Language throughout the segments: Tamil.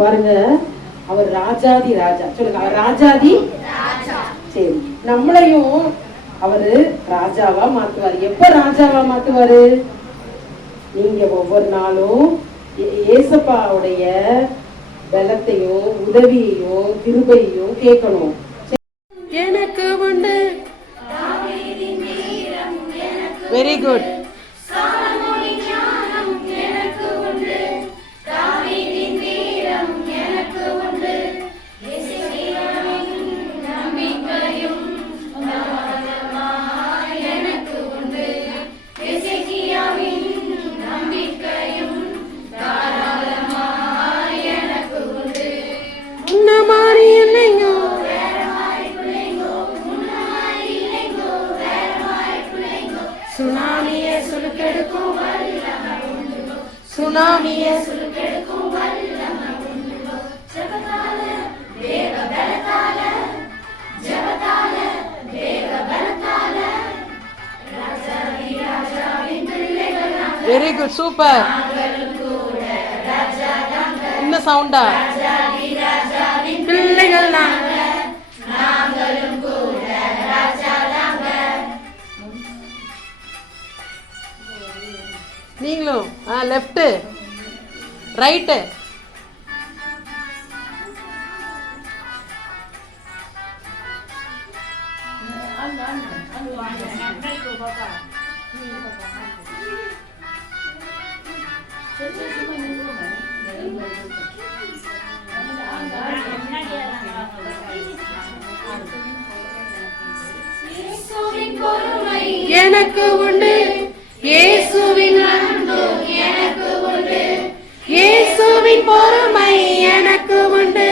பாருங்க, அவர் ராஜாதி ராஜா. சொல்லுங்க, அவர் ராஜாதி. சரி, நம்மளையும் அவரு ராஜாவா மாத்துவாரு. எப்ப ராஜாவா மாத்துவாரு? நீங்க ஒவ்வொரு நாளும் ஏசப்பாவுடைய பலத்தையும் உதவியையும் கிருபையையும் கேட்கணும். எனக்கு உண்டு. Very good. சுனாமியே சுலுக்கெடுக்கும் வல்லமை உண்டு. ஜெபத்தால தேவ பலத்தால, ஜெபத்தால தேவ பலத்தால ராஜாதி ராஜாவின் பிள்ளைகள் நாங்கள். Very good, super. நாங்களும் கூட ராஜா தாங்க. இன்னும் சவுண்டா. ராஜாதி ராஜாவின் பிள்ளைகள் நாங்கள், நாங்களும் கூட ராஜா தாங்க. நீங்களும் லெஃப்ட் ரைட்டு. எனக்கு உண்டு இயேசுவின் அன்பு, எனக்கு உண்டு இயேசுவின் பொறுமை, எனக்கு உண்டு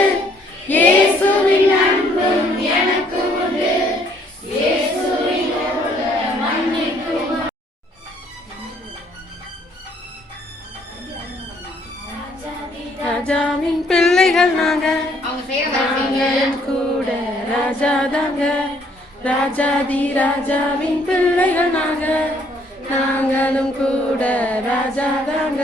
இயேசுவின் அன்பு, எனக்கு உண்டு இயேசுவின் மன்னிப்பு. ராஜாவின் பிள்ளைகள் நாங்க, நாங்களும் கூட ராஜாதாங்க. ராஜாதி ராஜாவின் பிள்ளைகள் நாங்க, நாங்களும் கூட ராஜாதாங்க.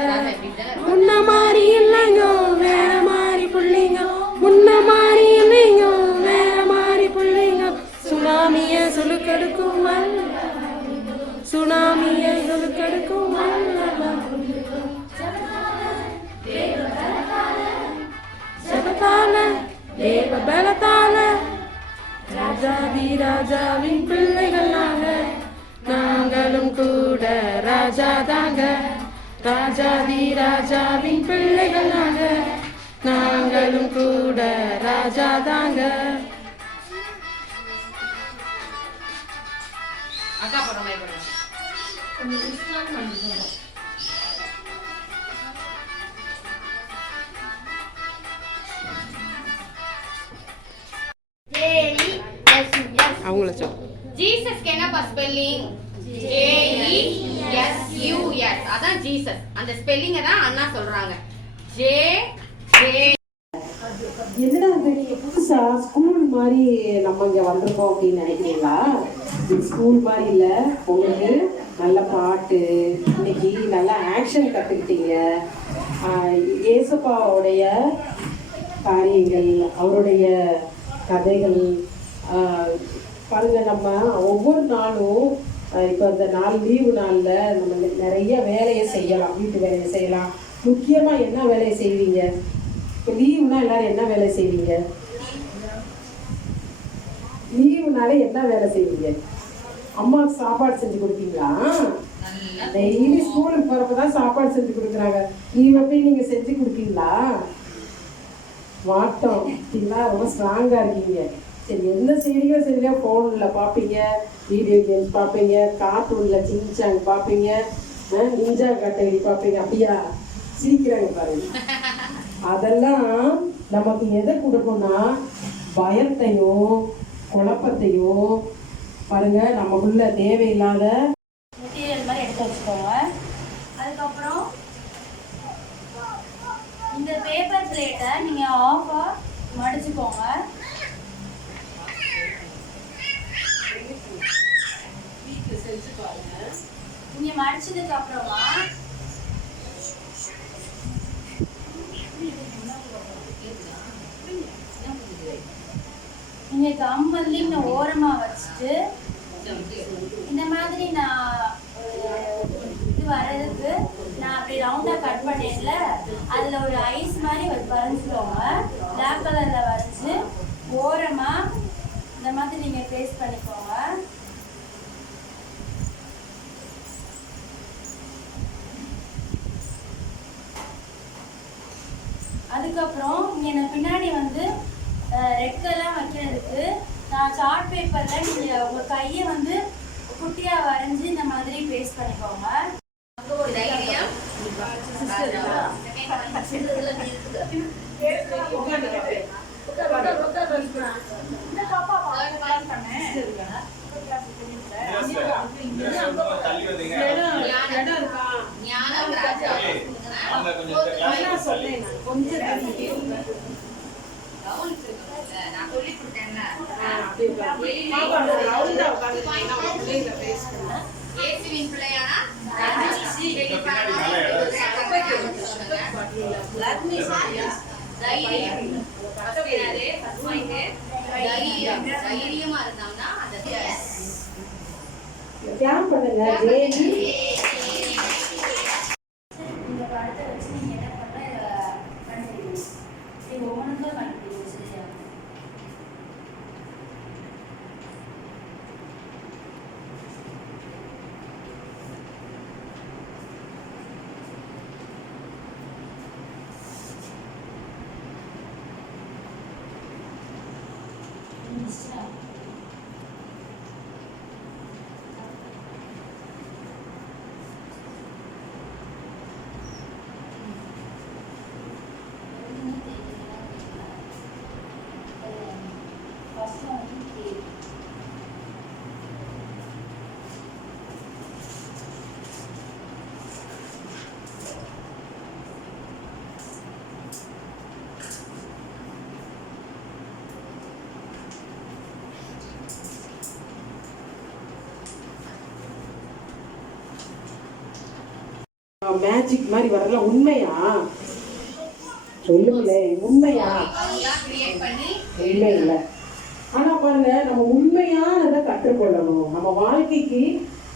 முன்ன மாதிரி இல்லைங்க வேற மாதிரி பிள்ளைங்க, முன்ன மாதிரி இல்லைங்க வேற மாதிரி பிள்ளைங்க. சுனாமிய சுலுக்கெடுக்கும் வல்லமை, சுனாமிய சுலுக்கெடுக்கும் வல்லமை. ஜெபத்தால தேவ பலத்தால ராஜாதி ராஜாவின் பிள்ளைகள் நாங்க, நாங்களும் கூட ராஜாதாங்க. ராஜாதி ராஜாவின் பிள்ளைகள் நாங்க, நாங்களும் கூட ராஜாதாங்க. அவங்கள சொல். ஜீசஸ்க்கு என்னப்பா ஸ்பெல்லிங்? JESUS. அதான் ஜீசஸ். அந்த ஸ்பெல்லிங்கை தான் அண்ணா சொல்றாங்க. J என்னடா நீங்க புதுசா ஸ்கூல் மாதிரி நம்ம இங்க வந்திருக்கோம் அப்படின்னு நினைக்கிறீங்களா? ஸ்கூல் மாதிரி இல்ல, உங்களுக்கு நல்ல பாட்டு, இன்னைக்கு நல்ல ஆக்ஷன் கத்துக்கிட்டீங்க. ஏசப்பாவுடைய காரியங்கள், அவருடைய கதைகள் பாருங்க. நம்ம ஒவ்வொரு நாளும் இப்போ இந்த நாள் லீவு நாளில் நம்ம நிறைய வேலையை செய்யலாம், வீட்டு வேலையை செய்யலாம். முக்கியமாக என்ன வேலையை செய்வீங்க? இப்போ லீவுனா எல்லாரும் என்ன வேலை செய்வீங்க? லீவுனால என்ன வேலை செய்வீங்க? அம்மாவுக்கு சாப்பாடு செஞ்சு கொடுப்பீங்களா? டெய்லி ஸ்கூலுக்கு போகிறப்ப தான் சாப்பாடு செஞ்சு கொடுக்குறாங்க. லீவை போய் நீங்கள் செஞ்சு கொடுப்பீங்களா? மாட்டோம். பார்த்தீங்களா, ரொம்ப ஸ்ட்ராங்காக இருக்கீங்க. சரி, எந்த செய்தியோ சரியா ஃபோனில் பார்ப்பீங்க, வீடியோ கேம்ஸ் பார்ப்பீங்க, கார்ட்டூனில் சின்சாங் பார்ப்பீங்க, நிஞ்சா கட்டடி பார்ப்பீங்க. அப்படியா? சிரிக்கிறாங்க பாருங்க. அதெல்லாம் நமக்கு எதை கொடுக்கும்னா பயத்தையும் குழப்பத்தையும். பாருங்க, நமக்குள்ள தேவையில்லாத மெட்டீரியல் மாதிரி எடுத்து வச்சுக்கோங்க. அதுக்கப்புறம் இந்த பேப்பர் பிளேட்டை நீங்கள் ஆஃபாக மடிச்சுக்கோங்க. நீங்கள் மடிச்சதுக்கு அப்புறமா கம் வந்து இந்த ஓரமா வச்சுட்டு இந்த மாதிரி நான் இது வர்றதுக்கு நான் அப்படி ரவுண்டா கட் பண்ணேன்ல, அதுல ஒரு ஐஸ் மாதிரி வரைஞ்சிக்கோங்க. பிளாக் கலர்ல வரைஞ்சு ஓரமா இந்த மாதிரி நீங்க பேஸ்ட் பண்ணிக்கோங்க. அதுக்கப்புறம் இங்கே நான் பின்னாடி வந்து ரெக்கெல்லாம் வைக்கிறதுக்கு நான் சார்ட் பேப்பரில் நீங்கள் உங்கள் கையை வந்து குட்டியாக வரைஞ்சி இந்த மாதிரி பேஸ்ட் பண்ணிக்கோங்க. தைரியமா இருந்தாங்கன்னா கேம்ப் பண்ணுங்க. இந்த படத்தை வச்சு நீங்கள் என்ன பண்ண கண்டுபிடிக்கணும். இது ஒவ்வொன்றுக்கும் கண்டுபிடிக்கணும். சரியா? மேஜிக் மாதிரி வரல. உண்மையா சொல்லுங்களே, உண்மையா? உண்மை இல்லை. ஆனா பாருங்க, நம்ம உண்மையானதை கற்றுக்கொள்ளணும். நம்ம வாழ்க்கைக்கு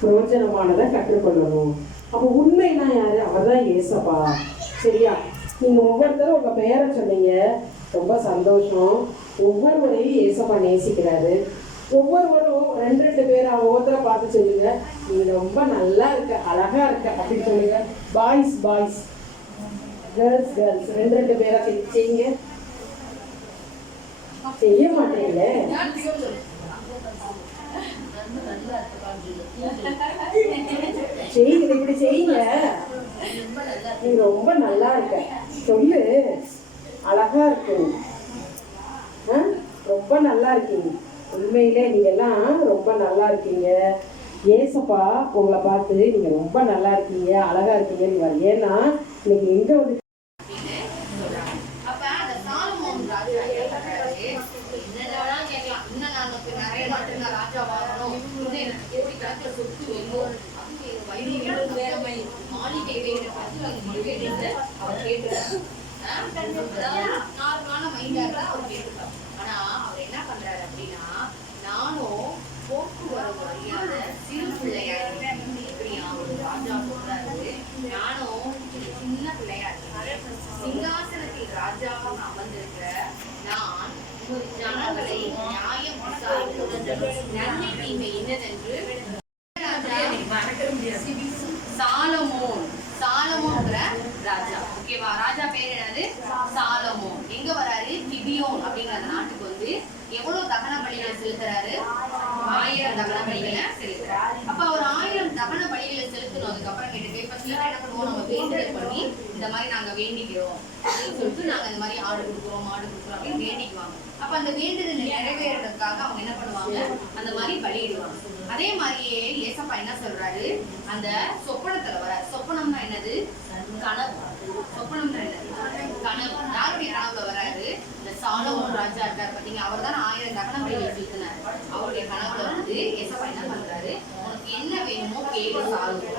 பிரயோஜனமானதை கற்றுக்கொள்ளணும். அப்போ உண்மைனா யாரு? அவர்தான் ஏசப்பா. சரியா? நீங்க ஒவ்வொருத்தரும் உங்க பெயரை சொன்னீங்க, ரொம்ப சந்தோஷம். ஒவ்வொருவரையும் ஏசப்பா நேசிக்கிறாரு. ஒவ்வொருவரும் ரெண்டு பேர் ஒவ்வொருத்தரை பார்த்து சொல்லுங்க, நீ ரொம்ப நல்லா இருக்க, அழகா இருக்க அப்படின்னு சொல்லுங்க. பாய்ஸ் பாய்ஸ், கேர்ள்ஸ் கேர்ள்ஸ், ரெண்டு பேரா செய்யுங்க. செய்ய மாட்டீங்களே. செய்யுங்க, இப்படி செய்யுங்க. நீ ரொம்ப நல்லா இருக்க சொல்லு. அழகா இருக்கு, ரொம்ப நல்லா இருக்கீங்க. உண்மையிலே நீங்க எல்லாம் ரொம்ப நல்லா இருக்கீங்க. ஏசப்பா உங்களை பார்த்து நீங்க ரொம்ப நல்லா இருக்கீங்க, அழகா இருக்கீங்க. ஏன்னா இன்னைக்கு எங்க வந்து ஆனா அவர் என்ன பண்றாரு அப்படின்னா, நானும் போக்குவரவு அறியாத சிறு பிள்ளையா இருக்கேன். இப்படியா ஒரு ராஜா சொல்றாரு, நானும் சின்ன பிள்ளையா இருக்கேன். சிங்காசனத்தில் ராஜாவாக அமர்ந்திருக்கிற நான் ஜனங்களை நியாயம் விசாரிக்க நன்மை தீமை என்னதென்று சாலமோன்ங்கிற ராஜா. ஓகேவா? ராஜா பேர் என்னது? சாலமோன். எங்க வராரு? கிபியோன் அப்படிங்கிற நாட்டுக்கு வந்து எவ்வளவு தகன பலிகளை செலுத்துறாரு? 1000 தகன பலிகளை செலுத்துறாரு. அப்ப ஒரு 1000 தகன பலிகளை செலுத்தணும். அதுக்கப்புறம் கேட்டு இப்ப சில என்ன பண்ணுவோம், நம்ம வேண்டுதல் பண்ணி இந்த மாதிரி நாங்க வேண்டிக்கிறோம் அப்படின்னு சொல்லிட்டு நாங்க இந்த மாதிரி ஆடு கொடுக்குறோம், மாடு கொடுக்குறோம் அப்படின்னு வேண்டிக்குவாங்க. அப்ப அந்த வேண்டுதல் நிறைவேறதுக்காக அவங்க என்ன பண்ணுவாங்க, அந்த மாதிரி பலியிடுவாங்க. அதே மாதிரியே ஏசப்பா என்ன சொல்றாரு, அந்த சொப்பனத்துல வர சொப்பனம்னா என்னது? கனவு. சொப்பனம்னா என்னது? கனவு. யாருடைய கனவுல வராரு? இந்த சாலமோன் ராஜா இருக்காரு பாத்தீங்க, அவர் தான் 1000 தகன பலிகளை செலுத்தினார். அவருடைய கனவுல வந்து ஏசப்பா என்ன பண்றாரு, உனக்கு என்ன வேணுமோ கேளு சாலமோன்